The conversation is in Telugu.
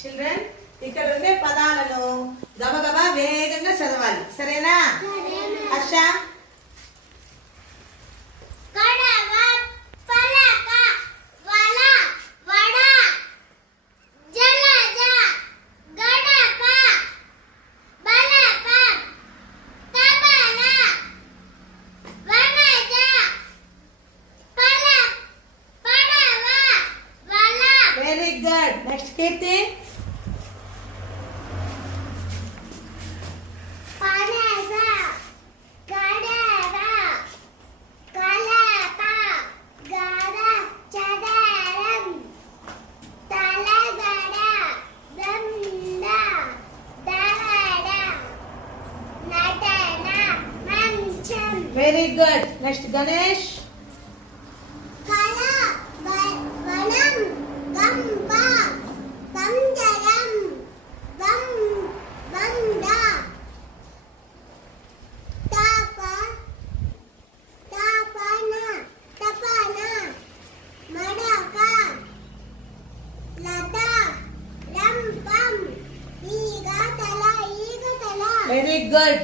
చిల్డ్రన్ ఇక్కడ ఉండే పదాలను గబగబా వేగంగా చదవాలి, సరేనా? Harsha very good. Next Keerthi. Very good. Next Ganesh. Very good.